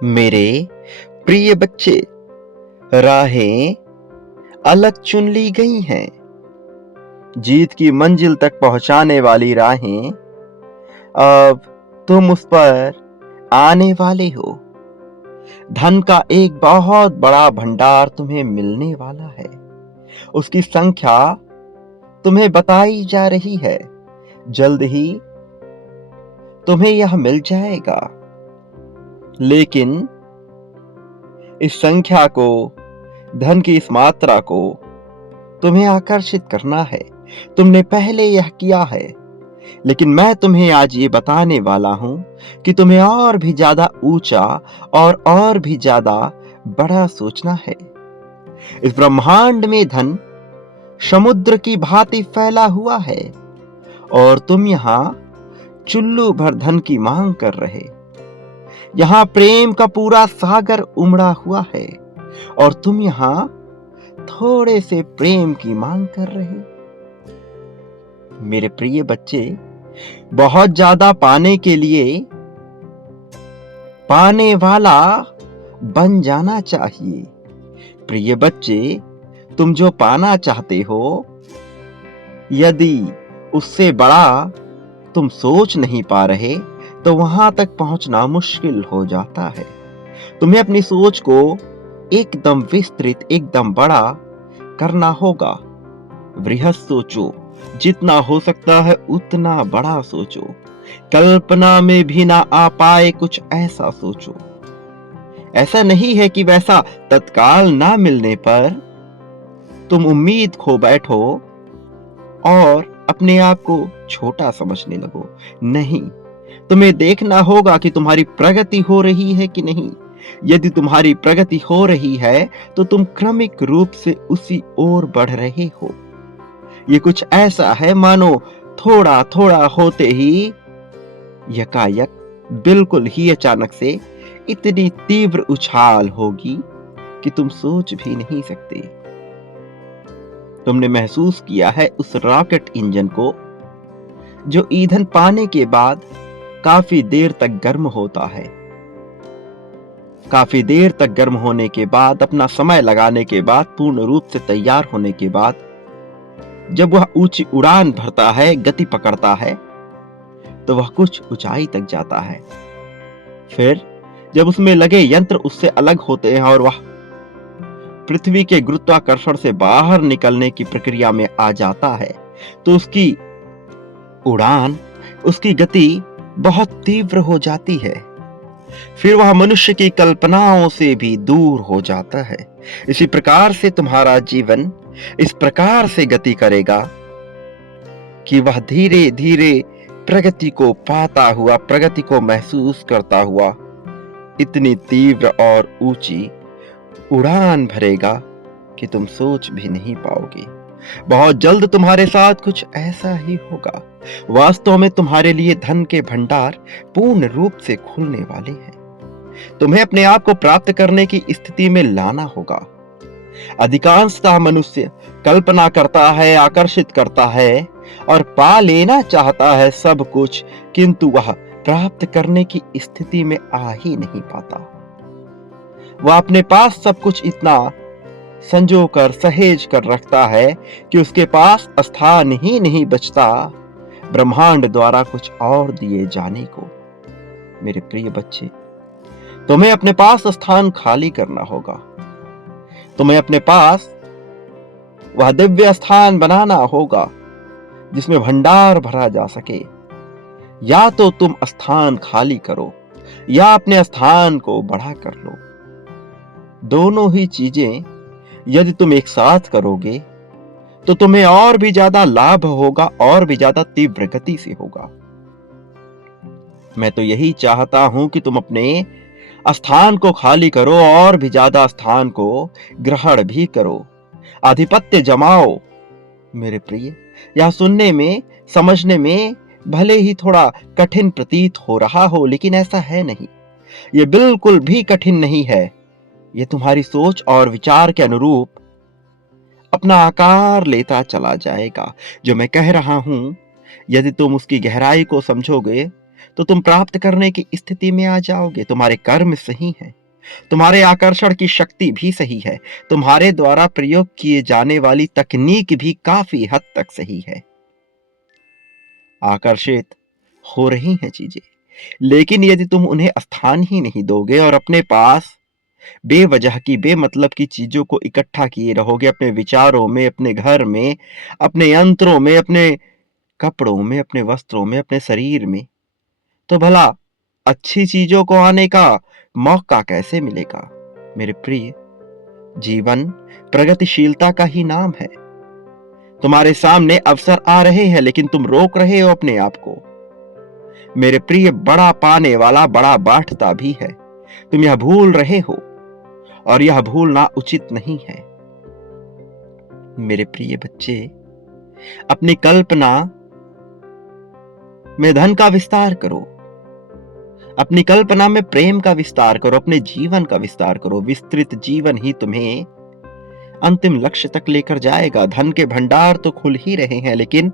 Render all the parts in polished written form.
मेरे प्रिय बच्चे, राहें अलग चुन ली गई हैं। जीत की मंजिल तक पहुंचाने वाली राहें अब तुम उस पर आने वाले हो। धन का एक बहुत बड़ा भंडार तुम्हें मिलने वाला है। उसकी संख्या तुम्हें बताई जा रही है। जल्द ही तुम्हें यह मिल जाएगा। लेकिन इस संख्या को, धन की इस मात्रा को तुम्हें आकर्षित करना है। तुमने पहले यह किया है, लेकिन मैं तुम्हें आज ये बताने वाला हूं कि तुम्हें और भी ज्यादा ऊंचा और भी ज्यादा बड़ा सोचना है। इस ब्रह्मांड में धन समुद्र की भांति फैला हुआ है और तुम यहां चुल्लू भर धन की मांग कर रहे। यहां प्रेम का पूरा सागर उमड़ा हुआ है और तुम यहां थोड़े से प्रेम की मांग कर रहे। मेरे प्रिय बच्चे, बहुत ज्यादा पाने के लिए पाने वाला बन जाना चाहिए। प्रिय बच्चे, तुम जो पाना चाहते हो, यदि उससे बड़ा तुम सोच नहीं पा रहे तो वहां तक पहुंचना मुश्किल हो जाता है। तुम्हें अपनी सोच को एकदम विस्तृत, एकदम बड़ा करना होगा। वृहद सोचो, जितना हो सकता है उतना बड़ा सोचो। कल्पना में भी ना आ पाए कुछ ऐसा सोचो। ऐसा नहीं है कि वैसा तत्काल ना मिलने पर तुम उम्मीद खो बैठो और अपने आप को छोटा समझने लगो। नहीं, तुम्हें देखना होगा कि तुम्हारी प्रगति हो रही है कि नहीं। यदि तुम्हारी प्रगति हो रही है तो तुम क्रमिक रूप से उसी ओर बढ़ रहे हो। ये कुछ ऐसा है मानो थोड़ा थोड़ा होते ही यकायक, बिल्कुल ही अचानक से इतनी तीव्र उछाल होगी कि तुम सोच भी नहीं सकते। तुमने महसूस किया है उस रॉकेट इंजन को जो ईंधन पाने के बाद काफी देर तक गर्म होता है। काफी देर तक गर्म होने के बाद, अपना समय लगाने के बाद, पूर्ण रूप से तैयार होने के बाद, जब वह ऊंची उड़ान भरता है, गति पकड़ता है, तो वह कुछ ऊंचाई तक जाता है। फिर जब उसमें लगे यंत्र उससे अलग होते हैं और वह पृथ्वी के गुरुत्वाकर्षण से बाहर निकलने की प्रक्रिया में आ जाता है, तो उसकी उड़ान, उसकी गति बहुत तीव्र हो जाती है। फिर वह मनुष्य की कल्पनाओं से भी दूर हो जाता है। इसी प्रकार से तुम्हारा जीवन इस प्रकार से गति करेगा कि वह धीरे धीरे प्रगति को पाता हुआ, प्रगति को महसूस करता हुआ इतनी तीव्र और ऊंची उड़ान भरेगा कि तुम सोच भी नहीं पाओगे। बहुत जल्द तुम्हारे साथ कुछ ऐसा ही होगा। वास्तव में तुम्हारे लिए धन के भंडार पूर्ण रूप से खुलने वाले हैं। तुम्हें अपने आप को प्राप्त करने की स्थिति में लाना होगा। अधिकांशतः मनुष्य कल्पना करता है, आकर्षित करता है और पा लेना चाहता है सब कुछ, किंतु वह प्राप्त करने की स्थिति में आ ही नहीं पाता। वह अपने पास सब कुछ इतना संजो कर, सहेज कर रखता है कि उसके पास स्थान ही नहीं बचता ब्रह्मांड द्वारा कुछ और दिए जाने को। मेरे प्रिय बच्चे, तुम्हें अपने पास स्थान खाली करना होगा। तुम्हें अपने पास वह दिव्य स्थान बनाना होगा जिसमें भंडार भरा जा सके। या तो तुम स्थान खाली करो या अपने स्थान को बड़ा कर लो। दोनों ही चीजें यदि तुम एक साथ करोगे तो तुम्हें और भी ज्यादा लाभ होगा, और भी ज्यादा तीव्र गति से होगा। मैं तो यही चाहता हूं कि तुम अपने स्थान को खाली करो और भी ज्यादा स्थान को ग्रहण भी करो, आधिपत्य जमाओ। मेरे प्रिय, यह सुनने में, समझने में भले ही थोड़ा कठिन प्रतीत हो रहा हो, लेकिन ऐसा है नहीं। यह बिल्कुल भी कठिन नहीं है। यह तुम्हारी सोच और विचार के अनुरूप अपना आकार लेता चला जाएगा। जो मैं कह रहा हूं, यदि तुम उसकी गहराई को समझोगे तो तुम प्राप्त करने की स्थिति में आ जाओगे। तुम्हारे कर्म सही हैं, तुम्हारे आकर्षण की शक्ति भी सही है, तुम्हारे द्वारा प्रयोग किए जाने वाली तकनीक भी काफी हद तक सही है। आकर्षित हो रही हैं चीजें, लेकिन यदि तुम उन्हें स्थान ही नहीं दोगे और अपने पास बेवजह की बेमतलब की चीजों को इकट्ठा किए रहोगे, अपने विचारों में, अपने घर में, अपने यंत्रों में, अपने कपड़ों में, अपने वस्त्रों में, अपने शरीर में, तो भला अच्छी चीजों को आने का मौका कैसे मिलेगा? मेरे प्रिय, जीवन प्रगतिशीलता का ही नाम है। तुम्हारे सामने अवसर आ रहे हैं, लेकिन तुम रोक रहे हो अपने आप को। मेरे प्रिय, बड़ा पाने वाला बड़ा बांटता भी है। तुम यह भूल रहे हो, और यह भूलना उचित नहीं है। मेरे प्रिय बच्चे, अपनी कल्पना में धन का विस्तार करो, अपनी कल्पना में प्रेम का विस्तार करो, अपने जीवन का विस्तार करो। विस्तृत जीवन ही तुम्हें अंतिम लक्ष्य तक लेकर जाएगा। धन के भंडार तो खुल ही रहे हैं, लेकिन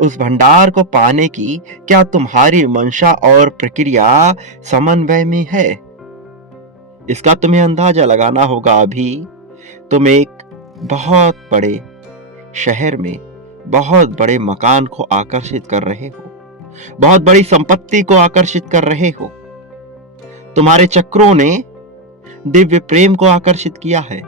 उस भंडार को पाने की क्या तुम्हारी मंशा और प्रक्रिया समन्वय में है? इसका तुम्हें अंदाजा लगाना होगा। अभी तुम एक बहुत बड़े शहर में बहुत बड़े मकान को आकर्षित कर रहे हो, बहुत बड़ी संपत्ति को आकर्षित कर रहे हो। तुम्हारे चक्रों ने दिव्य प्रेम को आकर्षित किया है।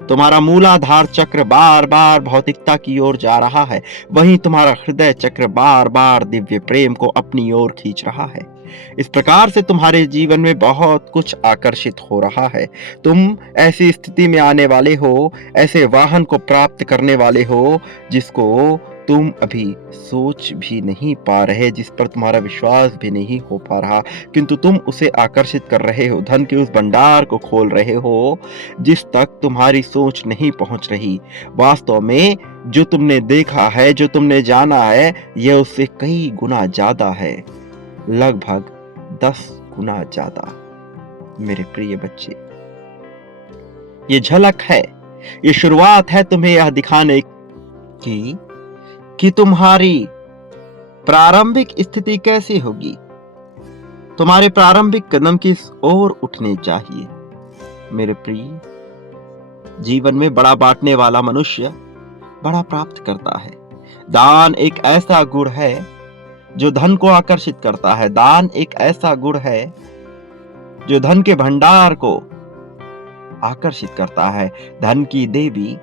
तुम्हारा मूलाधार चक्र बार बार भौतिकता की ओर जा रहा है, वहीं तुम्हारा हृदय चक्र बार बार दिव्य प्रेम को अपनी ओर खींच रहा है। इस प्रकार से तुम्हारे जीवन में बहुत कुछ आकर्षित हो रहा है। तुम ऐसी स्थिति में आने वाले हो, ऐसे वाहन को प्राप्त करने वाले हो जिसको तुम अभी सोच भी नहीं पा रहे, जिस पर तुम्हारा विश्वास भी नहीं हो पा रहा, किंतु तुम उसे आकर्षित कर रहे हो। धन के उस भंडार को खोल रहे हो जिस तक तुम्हारी सोच नहीं पहुंच रही। वास्तव में जो तुमने देखा है, जो तुमने जाना है, यह उससे कई गुना ज्यादा है, लगभग 10 गुना ज्यादा। मेरे प्रिय बच्चे, ये झलक है, ये शुरुआत है तुम्हें यह दिखाने की कि तुम्हारी प्रारंभिक स्थिति कैसी होगी, तुम्हारे प्रारंभिक कदम किस ओर उठने चाहिए। मेरे प्रिय, जीवन में बड़ा बांटने वाला मनुष्य बड़ा प्राप्त करता है। दान एक ऐसा गुण है जो धन को आकर्षित करता है। दान एक ऐसा गुण है जो धन के भंडार को आकर्षित करता है। धन की देवी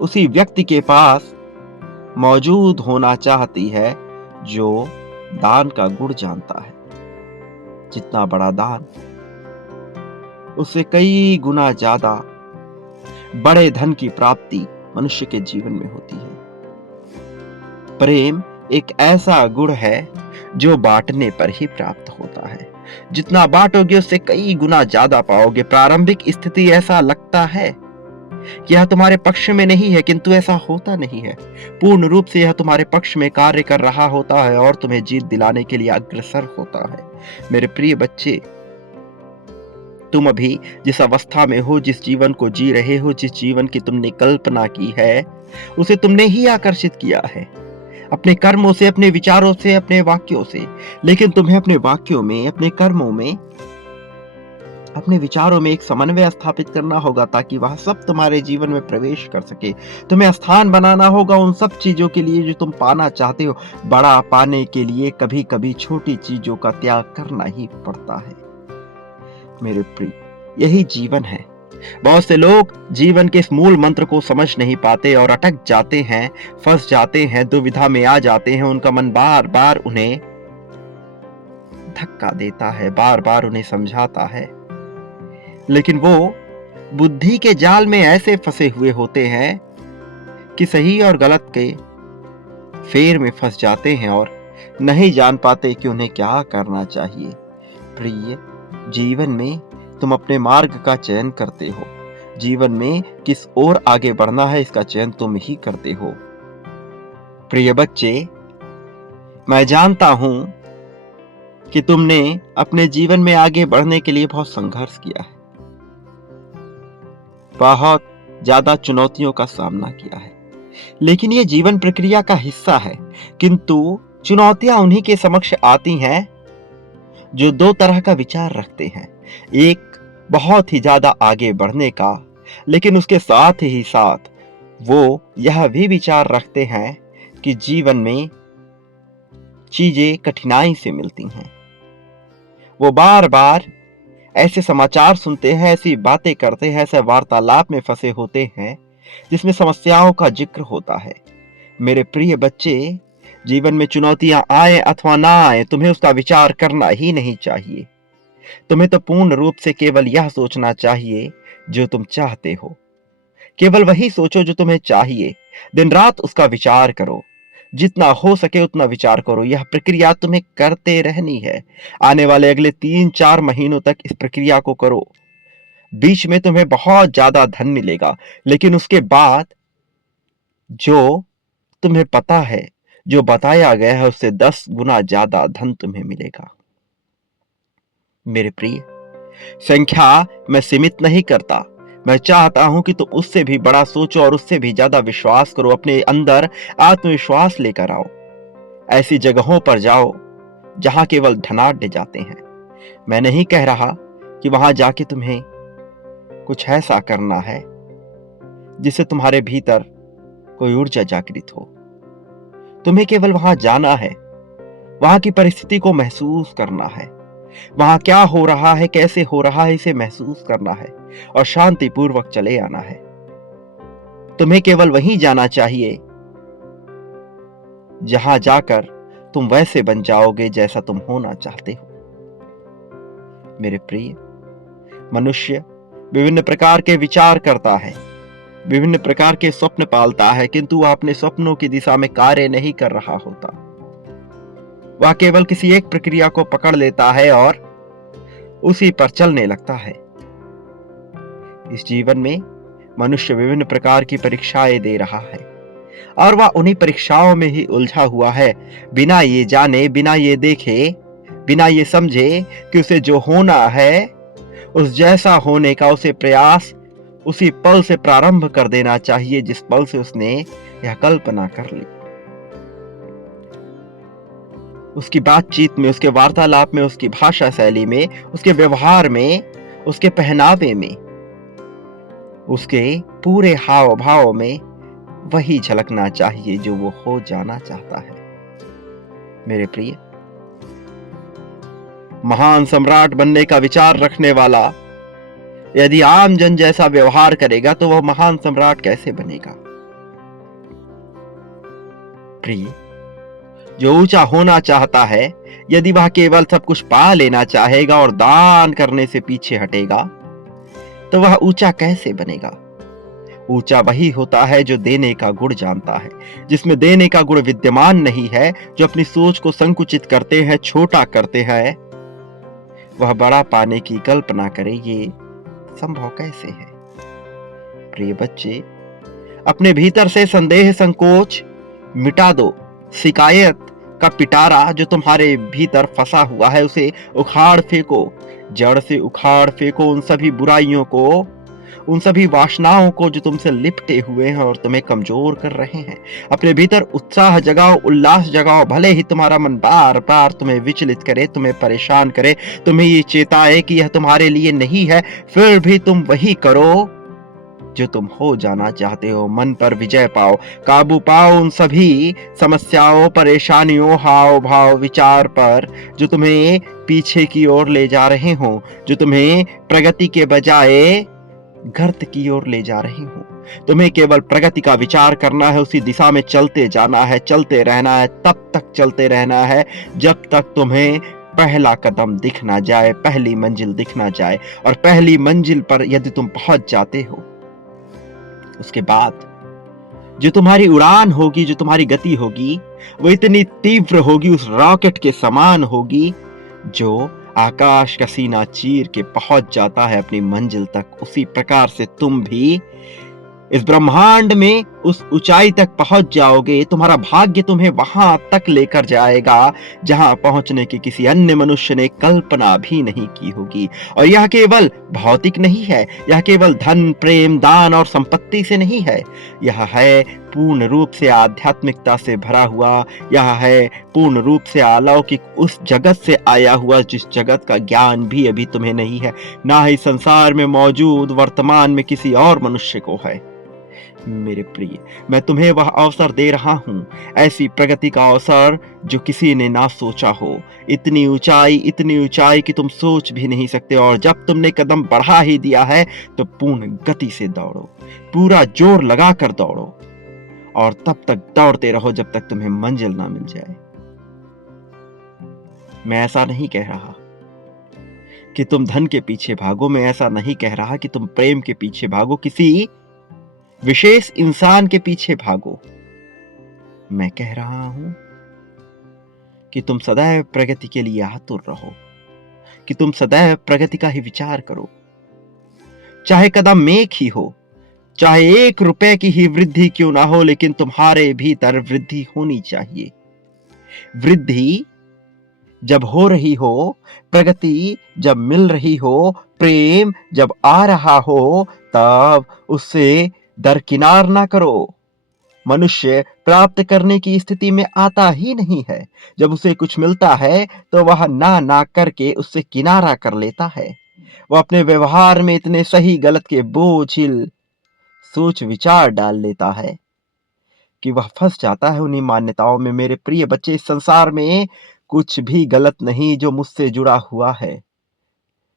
उसी व्यक्ति के पास मौजूद होना चाहती है जो दान का गुण जानता है। जितना बड़ा दान, उससे कई गुना ज्यादा बड़े धन की प्राप्ति मनुष्य के जीवन में होती है। प्रेम एक ऐसा गुण है जो बांटने पर ही प्राप्त होता है। जितना बांटोगे उससे कई गुना ज्यादा पाओगे। प्रारंभिक स्थिति ऐसा लगता है कि यह तुम्हारे पक्ष में नहीं है, किंतु ऐसा होता नहीं है। पूर्ण रूप से यह तुम्हारे पक्ष में कार्य कर रहा होता है और तुम्हें जीत दिलाने के लिए अग्रसर होता है। मेरे प्रिय बच्चे, तुम अभी जिस अवस्था में हो, जिस जीवन को जी रहे हो, जिस जीवन की तुमने कल्पना की है, उसे तुमने ही आकर्षित किया है, अपने कर्मों से, अपने विचारों से, अपने वाक्यों से। लेकिन तुम्हें अपने वाक्यों में, अपने कर्मों में, अपने विचारों में एक समन्वय स्थापित करना होगा ताकि वह सब तुम्हारे जीवन में प्रवेश कर सके। तुम्हें स्थान बनाना होगा उन सब चीजों के लिए जो तुम पाना चाहते हो। बड़ा पाने के लिए कभी कभी छोटी चीजों का त्याग करना ही पड़ता है। मेरे प्रिय, यही जीवन है। बहुत से लोग जीवन के इस मूल मंत्र को समझ नहीं पाते और अटक जाते हैं, फंस जाते हैं, दुविधा में आ जाते हैं। उनका मन बार बार उन्हें धक्का देता है, बार बार उन्हें समझाता है, लेकिन वो बुद्धि के जाल में ऐसे फंसे हुए होते हैं कि सही और गलत के फेर में फंस जाते हैं और नहीं जान पाते कि उन्हें क्या करना चाहिए। प्रिय, जीवन में तुम अपने मार्ग का चयन करते हो। जीवन में किस ओर आगे बढ़ना है इसका चयन तुम ही करते हो। प्रिय बच्चे, मैं जानता हूं कि तुमने अपने जीवन में आगे बढ़ने के लिए बहुत संघर्ष किया है, बहुत ज्यादा चुनौतियों का सामना किया है, लेकिन यह जीवन प्रक्रिया का हिस्सा है। किंतु चुनौतियां उन्हीं के समक्ष आती हैं जो दो तरह का विचार रखते हैं। एक बहुत ही ज्यादा आगे बढ़ने का, लेकिन उसके साथ ही साथ वो यह भी विचार रखते हैं कि जीवन में चीजें कठिनाई से मिलती हैं। वो बार बार ऐसे समाचार सुनते हैं, ऐसी बातें करते हैं, ऐसे वार्तालाप में फंसे होते हैं जिसमें समस्याओं का जिक्र होता है। मेरे प्रिय बच्चे, जीवन में चुनौतियां आए अथवा ना आए, तुम्हें उसका विचार करना ही नहीं चाहिए। तुम्हें तो पूर्ण रूप से केवल यह सोचना चाहिए जो तुम चाहते हो। केवल वही सोचो जो तुम्हें चाहिए। दिन रात उसका विचार करो, जितना हो सके उतना विचार करो। यह प्रक्रिया तुम्हें करते रहनी है। आने वाले अगले 3-4 महीनों तक इस प्रक्रिया को करो। बीच में तुम्हें बहुत ज्यादा धन मिलेगा, लेकिन उसके बाद जो तुम्हें पता है, जो बताया गया है, उससे 10 गुना ज्यादा धन तुम्हें मिलेगा। मेरे प्रिय, संख्या मैं सीमित नहीं करता। मैं चाहता हूं कि तुम उससे भी बड़ा सोचो और उससे भी ज्यादा विश्वास करो। अपने अंदर आत्मविश्वास लेकर आओ। ऐसी जगहों पर जाओ जहां केवल धनाढ्य जाते हैं। मैं नहीं कह रहा कि वहां जाके तुम्हें कुछ ऐसा करना है जिससे तुम्हारे भीतर कोई ऊर्जा जागृत हो। तुम्हें केवल वहां जाना है, वहां की परिस्थिति को महसूस करना है। वहां क्या हो रहा है, कैसे हो रहा है, इसे महसूस करना है और शांतिपूर्वक चले आना है। तुम्हें केवल वहीं जाना चाहिए जहां जाकर तुम वैसे बन जाओगे जैसा तुम होना चाहते हो। मेरे प्रिय, मनुष्य विभिन्न प्रकार के विचार करता है, विभिन्न प्रकार के स्वप्न पालता है, किंतु वह अपने स्वप्नों की दिशा में कार्य नहीं कर रहा होता। वह केवल किसी एक प्रक्रिया को पकड़ लेता है और उसी पर चलने लगता है। इस जीवन में मनुष्य विभिन्न प्रकार की परीक्षाएं दे रहा है और वह उन्हीं परीक्षाओं में ही उलझा हुआ है, बिना ये जाने, बिना ये देखे, बिना ये समझे कि उसे जो होना है उस जैसा होने का उसे प्रयास उसी पल से प्रारंभ कर देना चाहिए जिस पल से उसने यह कल्पना कर ली। उसकी बातचीत में, उसके वार्तालाप में, उसकी भाषा शैली में, उसके व्यवहार में, उसके पहनावे में, उसके पूरे हाव भाव में वही झलकना चाहिए जो वो हो जाना चाहता है। मेरे प्रिय, महान सम्राट बनने का विचार रखने वाला यदि आम जन जैसा व्यवहार करेगा तो वह महान सम्राट कैसे बनेगा? प्रिय, जो ऊंचा होना चाहता है, यदि वह केवल सब कुछ पा लेना चाहेगा और दान करने से पीछे हटेगा तो वह ऊंचा कैसे बनेगा? ऊंचा वही होता है जो देने का गुण जानता है। जिसमें देने का गुण विद्यमान नहीं है, जो अपनी सोच को संकुचित करते हैं, छोटा करते हैं, वह बड़ा पाने की कल्पना करे, ये संभव कैसे है? प्रिय बच्चे, अपने भीतर से संदेह, संकोच मिटा दो। शिकायत का पिटारा जो तुम्हारे भीतर फंसा हुआ है उसे उखाड़ फेंको, जड़ से उखाड़ फेंको उन सभी बुराइयों को, उन सभी वासनाओं को जो तुमसे लिपटे हुए हैं और तुम्हें कमजोर कर रहे हैं। अपने भीतर उत्साह जगाओ, उल्लास जगाओ। भले ही तुम्हारा मन बार बार तुम्हें विचलित करे, तुम्हें परेशान करे, तुम्हें ये चेताए कि यह तुम्हारे लिए नहीं है, फिर भी तुम वही करो जो तुम हो जाना चाहते हो। मन पर विजय पाओ, काबू पाओ उन सभी समस्याओं, परेशानियों, हाव भाव, विचार पर जो तुम्हें पीछे की ओर ले जा रहे हो, जो तुम्हें प्रगति के बजाय गर्त की ओर ले जा रही हूं। तुम्हें केवल प्रगति का विचार करना है, उसी दिशा में चलते जाना है, चलते रहना है, तब तक चलते रहना है जब तक तुम्हें पहला कदम दिख ना जाए, पहली मंजिल दिख ना जाए। और पहली मंजिल पर यदि तुम पहुंच जाते हो, उसके बाद जो तुम्हारी उड़ान होगी, जो तुम्हारी गति होगी, वो इतनी तीव्र होगी, उस रॉकेट के समान होगी जो आकाश का सीना चीर के पहुंच जाता है अपनी मंजिल तक। उसी प्रकार से तुम भी इस ब्रह्मांड में उस ऊंचाई तक पहुंच जाओगे। तुम्हारा भाग्य तुम्हें वहां तक लेकर जाएगा जहां पहुंचने की किसी अन्य मनुष्य ने कल्पना भी नहीं की होगी। और यह केवल भौतिक नहीं है, यह केवल धन, प्रेम, दान और संपत्ति से नहीं है, यह है पूर्ण रूप से आध्यात्मिकता से भरा हुआ, यह है पूर्ण रूप से अलौकिक उस जगत से आया हुआ जिस जगत का ज्ञान भी अभी तुम्हें नहीं है, ना ही संसार में मौजूद वर्तमान में किसी और मनुष्य को है। मेरे प्रिय, मैं तुम्हें वह अवसर दे रहा हूँ, ऐसी प्रगति का अवसर जो किसी ने ना सोचा हो। इतनी ऊंचाई कि तुम सोच भी नहीं सकते, और जब तुमने कदम बढ़ा ही दिया है तो पूर्ण गति से दौड़ो, पूरा जोर लगाकर दौड़ो, और तब तक दौड़ते रहो जब तक तुम्हें मंजिल ना मिल जाए। मैं ऐसा नहीं कह रहा कि तुम धन के पीछे भागो, मैं ऐसा नहीं कह रहा कि तुम प्रेम के पीछे भागो, किसी विशेष इंसान के पीछे भागो। मैं कह रहा हूं कि तुम सदैव प्रगति के लिए आतुर रहो, कि तुम सदैव प्रगति का ही विचार करो। चाहे कदम एक ही हो, चाहे 1 रुपए की ही वृद्धि क्यों ना हो, लेकिन तुम्हारे भीतर वृद्धि होनी चाहिए। वृद्धि जब हो रही हो, प्रगति जब मिल रही हो, प्रेम जब आ रहा हो, तब उससे दरकिनार ना करो। मनुष्य प्राप्त करने की स्थिति में आता ही नहीं है। जब उसे कुछ मिलता है तो वह ना करके उससे किनारा कर लेता है। वह अपने व्यवहार में इतने सही गलत के बोझिल सोच विचार डाल लेता है कि वह फंस जाता है उन्हीं मान्यताओं में। मेरे प्रिय बच्चे, इस संसार में कुछ भी गलत नहीं जो मुझसे जुड़ा हुआ है।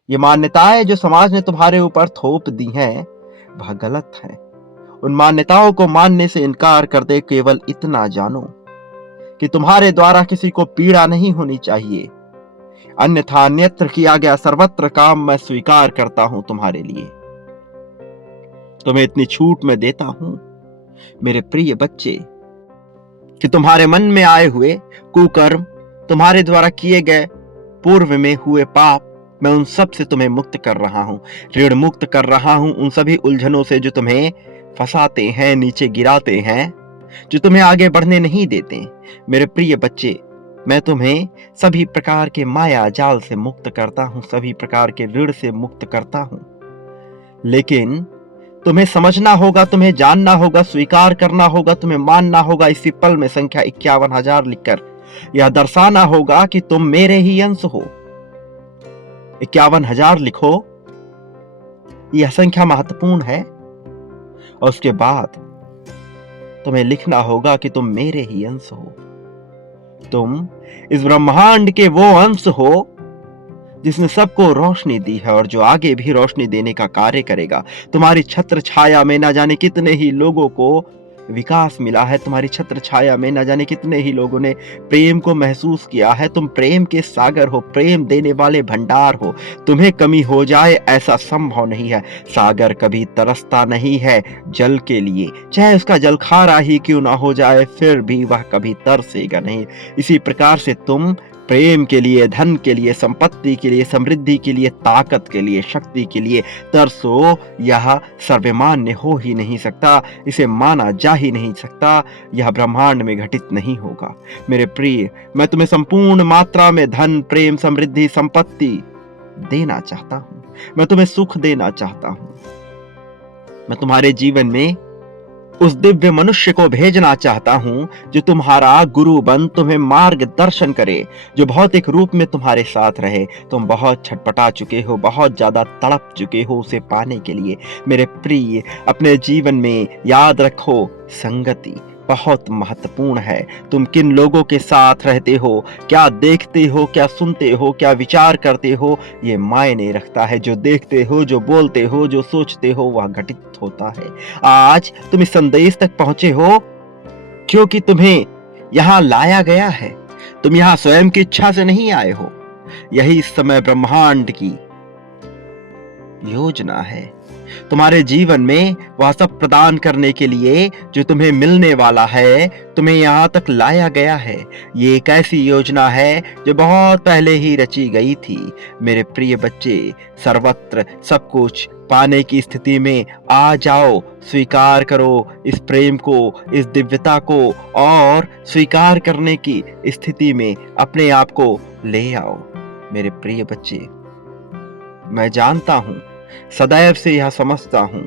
ये मान्यताएं जो समाज ने तुम्हारे ऊपर थोप दी हैं, वह गलत है। उन मान्यताओं को मानने से इनकार कर दे। केवल इतना जानो कि तुम्हारे द्वारा किसी को पीड़ा नहीं होनी चाहिए, अन्यथा अन्यत्र किया गया सर्वत्र काम मैं स्वीकार करता हूं तुम्हारे लिए। तुम्हें इतनी छूट मैं देता हूं मेरे प्रिय बच्चे कि तुम्हारे मन में आए हुए कुकर्म, तुम्हारे द्वारा किए गए पूर्व में हुए पाप, मैं उन सब से तुम्हें मुक्त कर रहा हूं, ऋण मुक्त कर रहा हूं। उन सभी उलझनों से जो तुम्हें फंसाते हैं, नीचे गिराते हैं, जो तुम्हें आगे बढ़ने नहीं देते। मेरे प्रिय बच्चे, मैं तुम्हें सभी प्रकार के माया जाल से मुक्त करता हूं, सभी प्रकार के ऋण से मुक्त करता हूं। लेकिन तुम्हें समझना होगा, तुम्हें जानना होगा, स्वीकार करना होगा, तुम्हें मानना होगा। इसी पल में संख्या 51,000 लिखकर यह दर्शाना होगा कि तुम मेरे ही अंश हो। 51,000 लिखो, यह संख्या महत्वपूर्ण है। और उसके बाद तुम्हें लिखना होगा कि तुम मेरे ही अंश हो। तुम इस ब्रह्मांड के वो अंश हो जिसने सबको रोशनी दी है और जो आगे भी रोशनी देने का कार्य करेगा। तुम्हारी छत्र छाया में न जाने कितने ही लोगों को विकास मिला है, तुम्हारी छत्र छाया में न जाने कितने ही लोगों ने प्रेम को महसूस किया है। तुम प्रेम के सागर हो, प्रेम देने वाले भंडार हो। तुम्हें कमी हो जाए ऐसा संभव नहीं है। सागर कभी तरसता नहीं है जल के लिए, चाहे उसका जल खारा ही क्यों ना हो जाए, फिर भी वह कभी तरसेगा नहीं। इसी प्रकार से तुम प्रेम के लिए, धन के लिए, संपत्ति के लिए, समृद्धि के लिए, ताकत के लिए, शक्ति के लिए तरसो। यह सर्वमान्य हो ही नहीं सकता, इसे माना जा ही नहीं सकता, यह ब्रह्मांड में घटित नहीं होगा। मेरे प्रिय, मैं तुम्हें संपूर्ण मात्रा में धन, प्रेम, समृद्धि, संपत्ति देना चाहता हूं। मैं तुम्हें सुख देना चाहता हूं। मैं तुम्हारे जीवन में उस दिव्य मनुष्य को भेजना चाहता हूं जो तुम्हारा गुरु बन तुम्हें मार्गदर्शन करे, जो भौतिक रूप में तुम्हारे साथ रहे। तुम बहुत छटपटा चुके हो, बहुत ज्यादा तड़प चुके हो उसे पाने के लिए। मेरे प्रिय, अपने जीवन में याद रखो, संगति बहुत महत्वपूर्ण है। तुम किन लोगों के साथ रहते हो, क्या देखते हो, क्या सुनते हो, क्या विचार करते हो, ये मायने रखता है। जो देखते हो, जो बोलते हो, जो सोचते हो, वह घटित होता है। आज तुम इस संदेश तक पहुंचे हो क्योंकि तुम्हें यहां लाया गया है। तुम यहां स्वयं की इच्छा से नहीं आए हो। यही इस समय ब्रह्मांड की योजना है तुम्हारे जीवन में वह सब प्रदान करने के लिए जो तुम्हें मिलने वाला है। तुम्हें यहाँ तक लाया गया है। ये एक ऐसी योजना है जो बहुत पहले ही रची गई थी। मेरे प्रिय बच्चे, सर्वत्र सब कुछ पाने की स्थिति में आ जाओ। स्वीकार करो इस प्रेम को, इस दिव्यता को, और स्वीकार करने की स्थिति में अपने आप को ले आओ। मेरे प्रिय बच्चे, मैं जानता हूं, सदैव से यह समझता हूं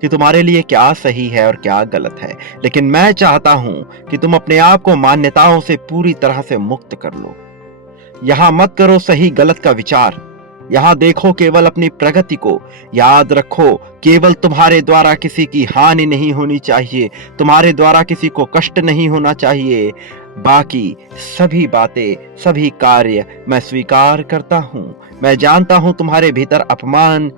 कि तुम्हारे लिए क्या सही है और क्या गलत है, लेकिन मैं चाहता हूं कि तुम अपने आप को मान्यताओं से पूरी तरह से मुक्त कर लो। यहां मत करो सही गलत का विचार, यहां देखो केवल अपनी प्रगति को। याद रखो, केवल तुम्हारे द्वारा किसी की हानि नहीं होनी चाहिए, तुम्हारे द्वारा किसी को कष्ट नहीं होना चाहिए। बाकी सभी बातें, सभी कार्य मैं स्वीकार करता हूं। मैं जानता हूं तुम्हारे भीतर अपमान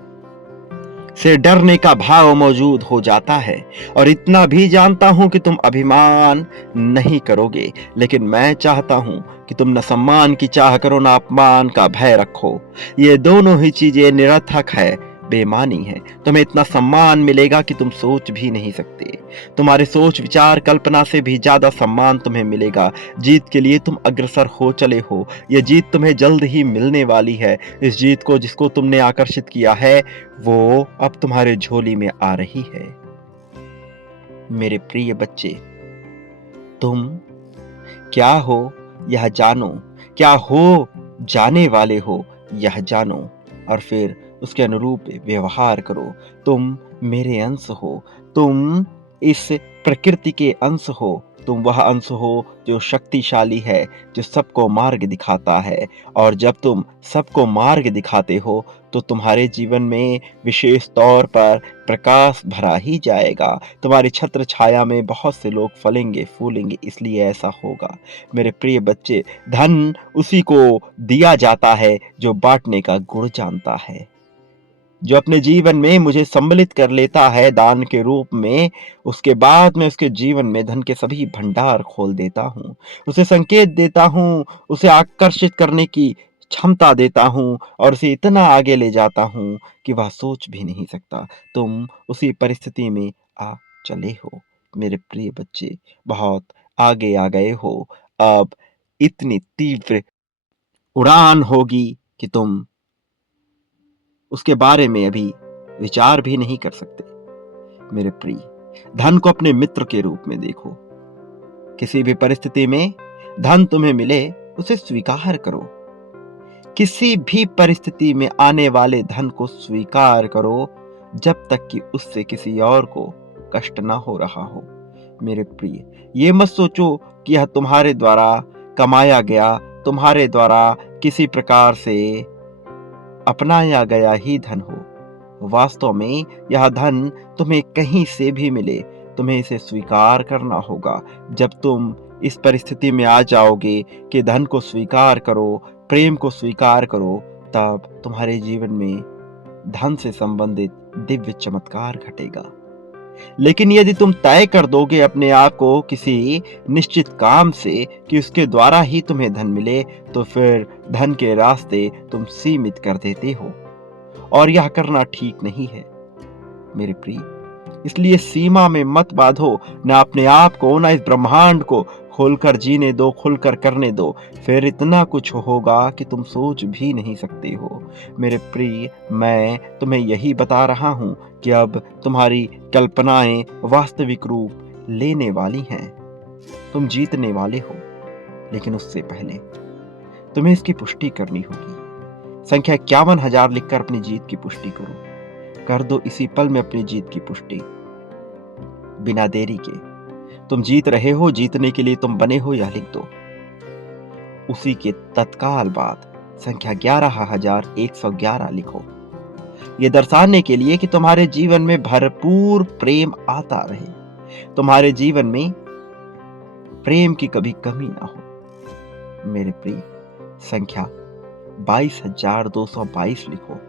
से डरने का भाव मौजूद हो जाता है, और इतना भी जानता हूं कि तुम अभिमान नहीं करोगे, लेकिन मैं चाहता हूं कि तुम न सम्मान की चाह करो, न अपमान का भय रखो। ये दोनों ही चीजें निरर्थक है, बेमानी है। तुम्हें इतना सम्मान मिलेगा कि तुम सोच भी नहीं सकते। तुम्हारे सोच विचार कल्पना से भी ज्यादा सम्मान तुम्हें मिलेगा। जीत के लिए तुम अग्रसर हो चले हो। यह जीत तुम्हें जल्द ही मिलने वाली है। इस जीत को जिसको तुमने आकर्षित किया है, वो अब तुम्हारे झोली में आ रही है। मेरे प्रिय बच्चे, तुम क्या हो यह जानो, क्या हो जाने वाले हो यह जानो, और फिर उसके अनुरूप व्यवहार करो। तुम मेरे अंश हो, तुम इस प्रकृति के अंश हो। तुम वह अंश हो जो शक्तिशाली है, जो सबको मार्ग दिखाता है। और जब तुम सबको मार्ग दिखाते हो तो तुम्हारे जीवन में विशेष तौर पर प्रकाश भरा ही जाएगा। तुम्हारी छत्र छाया में बहुत से लोग फलेंगे फूलेंगे, इसलिए ऐसा होगा। मेरे प्रिय बच्चे, धन उसी को दिया जाता है जो बांटने का गुण जानता है, जो अपने जीवन में मुझे सम्मिलित कर लेता है दान के रूप में। उसके बाद मैं उसके जीवन में धन के सभी भंडार खोल देता हूँ, उसे संकेत देता हूँ, उसे आकर्षित करने की क्षमता देता हूँ, और उसे इतना आगे ले जाता हूँ कि वह सोच भी नहीं सकता। तुम उसी परिस्थिति में आ चले हो मेरे प्रिय बच्चे, बहुत आगे आ गए हो। अब इतनी तीव्र उड़ान होगी कि तुम उसके बारे में अभी विचार भी नहीं कर सकते। मेरे प्रिय, धन को अपने मित्र के रूप में देखो। किसी भी परिस्थिति में धन तुम्हें मिले, उसे स्वीकार करो। किसी भी परिस्थिति में आने वाले धन को स्वीकार करो, जब तक कि उससे किसी और को कष्ट ना हो रहा हो। मेरे प्रिय, ये मत सोचो कि यह तुम्हारे द्वारा कमाया गया, तुम्हारे द्वारा किसी प्रकार से अपनाया गया ही धन हो। वास्तव में यह धन तुम्हें कहीं से भी मिले, तुम्हें इसे स्वीकार करना होगा। जब तुम इस परिस्थिति में आ जाओगे कि धन को स्वीकार करो, प्रेम को स्वीकार करो, तब तुम्हारे जीवन में धन से संबंधित दिव्य चमत्कार घटेगा। लेकिन यदि तुम तय कर दोगे अपने आप को किसी निश्चित काम से कि उसके द्वारा ही तुम्हें धन मिले, तो फिर धन के रास्ते तुम सीमित कर देते हो, और यह करना ठीक नहीं है मेरे प्रिय। इसलिए सीमा में मत बांधो, न अपने आप को, न इस ब्रह्मांड को। खुलकर जीने दो, खुलकर करने दो, फिर इतना कुछ होगा कि तुम सोच भी नहीं सकते हो। मेरे प्रिय, मैं तुम्हें यही बता रहा हूं कि अब तुम्हारी कल्पनाएं वास्तविक रूप लेने वाली हैं। तुम जीतने वाले हो, लेकिन उससे पहले तुम्हें इसकी पुष्टि करनी होगी। संख्या 51,000 लिखकर अपनी जीत की पुष्टि करो। कर दो इसी पल में अपनी जीत की पुष्टि, बिना देरी के। तुम जीत रहे हो, जीतने के लिए तुम बने हो, यह लिख दो। उसी के तत्काल बाद संख्या 11,111 लिखो, यह दर्शाने के लिए कि तुम्हारे जीवन में भरपूर प्रेम आता रहे, तुम्हारे जीवन में प्रेम की कभी कमी ना हो। मेरे प्रिय, संख्या 22,222 लिखो,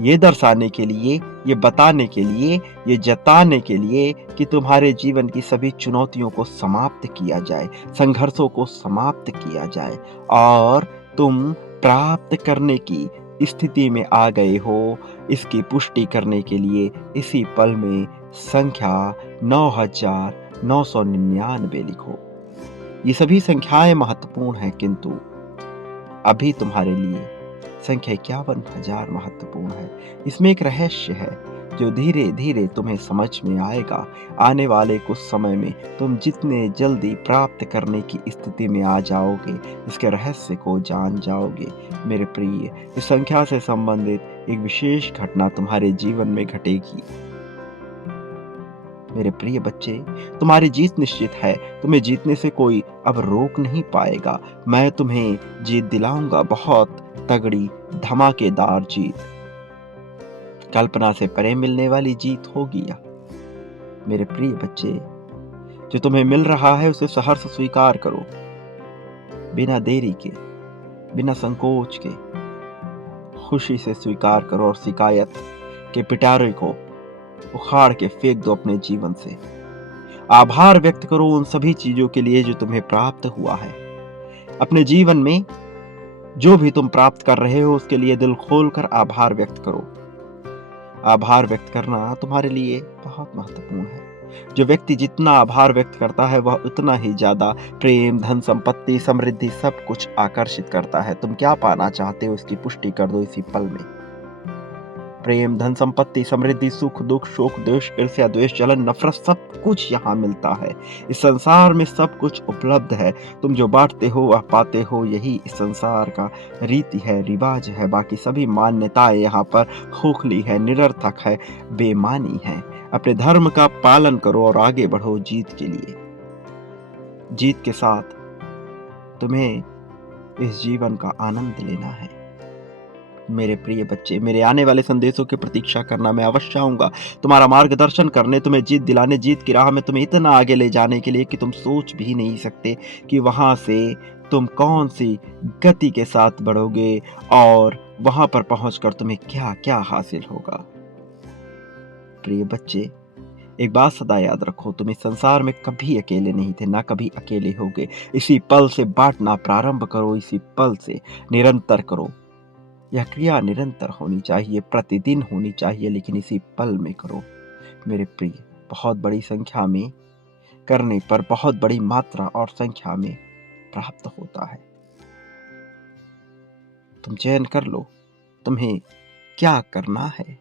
ये दर्शाने के लिए, ये बताने के लिए, ये जताने के लिए कि तुम्हारे जीवन की सभी चुनौतियों को समाप्त किया जाए, संघर्षों को समाप्त किया जाए, और तुम प्राप्त करने की स्थिति में आ गए हो। इसकी पुष्टि करने के लिए इसी पल में संख्या 9,999 लिखो। ये सभी संख्याएं महत्वपूर्ण हैं, किंतु अभी तुम्हारे लिए संख्या 51,000 महत्वपूर्ण है। इसमें एक रहस्य है जो धीरे धीरे तुम्हें समझ में आएगा। आने वाले कुछ समय में तुम जितने जल्दी प्राप्त करने की स्थिति में आ जाओगे, इसके रहस्य को जान जाओगे। मेरे प्रिय, इस संख्या से संबंधित एक विशेष घटना तुम्हारे जीवन में घटेगी। मेरे प्रिय बच्चे, तुम्हारी जीत निश्चित है। तुम्हें जीतने से कोई अब रोक नहीं पाएगा। मैं तुम्हें जीत दिलाऊंगा, बहुत तगड़ी धमाकेदार जीत। कल्पना से परे मिलने वाली जीत होगी यह। मेरे प्रिय बच्चे, जो तुम्हें मिल रहा है उसे सहर्ष स्वीकार करो, बिना देरी के, बिना संकोच के। खुशी से स्वीकार करो और शिकायत के पिटारे को उखाड़ के फेंक दो अपने जीवन से। आभार व्यक्त करो उन सभी चीजों के लिए जो तुम्हें प्राप्त हुआ है। अपने जीवन में जो भी तुम प्राप्त कर रहे हो उसके लिए दिल खोलकर आभार व्यक्त करो। आभार व्यक्त करना तुम्हारे लिए बहुत महत्वपूर्ण है। जो व्यक्ति जितना आभार व्यक्त करता है वह उतना ही ज्यादा प्रेम, धन, संपत्ति, समृद्धि सब कुछ आकर्षित करता है। तुम क्या पाना चाहते हो इसकी पुष्टि कर दो इसी पल में। प्रेम, धन, संपत्ति, समृद्धि, सुख, दुख, शोक, द्वेष, ईर्ष्या, द्वेष, जलन, नफरत सब कुछ यहाँ मिलता है। इस संसार में सब कुछ उपलब्ध है। तुम जो बांटते हो वह पाते हो, यही इस संसार का रीति है, रिवाज है। बाकी सभी मान्यताएं यहाँ पर खोखली है, निरर्थक है, बेमानी है। अपने धर्म का पालन करो और आगे बढ़ो जीत के लिए। जीत के साथ तुम्हें इस जीवन का आनंद लेना है। मेरे प्रिय बच्चे, मेरे आने वाले संदेशों की प्रतीक्षा करना। मैं अवश्य आऊंगा तुम्हारा मार्गदर्शन करने, तुम्हें जीत दिलाने, जीत की राह में तुम्हें इतना आगे ले जाने के लिए कि तुम सोच भी नहीं सकते कि वहां से तुम कौन सी गति के साथ बढ़ोगे और वहां पर पहुंचकर तुम्हें क्या क्या हासिल होगा। प्रिय बच्चे, एक बात सदा याद रखो, तुम इस संसार में कभी अकेले नहीं थे, ना कभी अकेले होगे। इसी पल से बांटना प्रारंभ करो, इसी पल से निरंतर करो। यह क्रिया निरंतर होनी चाहिए, प्रतिदिन होनी चाहिए, लेकिन इसी पल में करो। मेरे प्रिय, बहुत बड़ी संख्या में करने पर बहुत बड़ी मात्रा और संख्या में प्राप्त होता है। तुम चयन कर लो तुम्हें क्या करना है।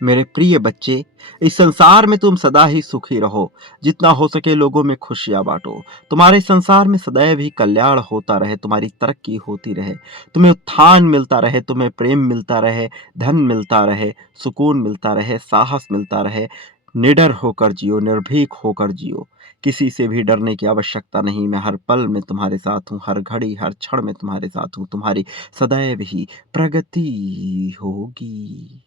मेरे प्रिय बच्चे, इस संसार में तुम सदा ही सुखी रहो। जितना हो सके लोगों में खुशियां बांटो। तुम्हारे संसार में सदैव ही कल्याण होता रहे, तुम्हारी तरक्की होती रहे, तुम्हें उत्थान मिलता रहे, तुम्हें प्रेम मिलता रहे, धन मिलता रहे, सुकून मिलता रहे, साहस मिलता रहे। निडर होकर जियो, निर्भीक होकर जियो। किसी से भी डरने की आवश्यकता नहीं। मैं हर पल में तुम्हारे साथ हूँ, हर घड़ी हर क्षण में तुम्हारे साथ हूँ। तुम्हारी सदैव ही प्रगति होगी।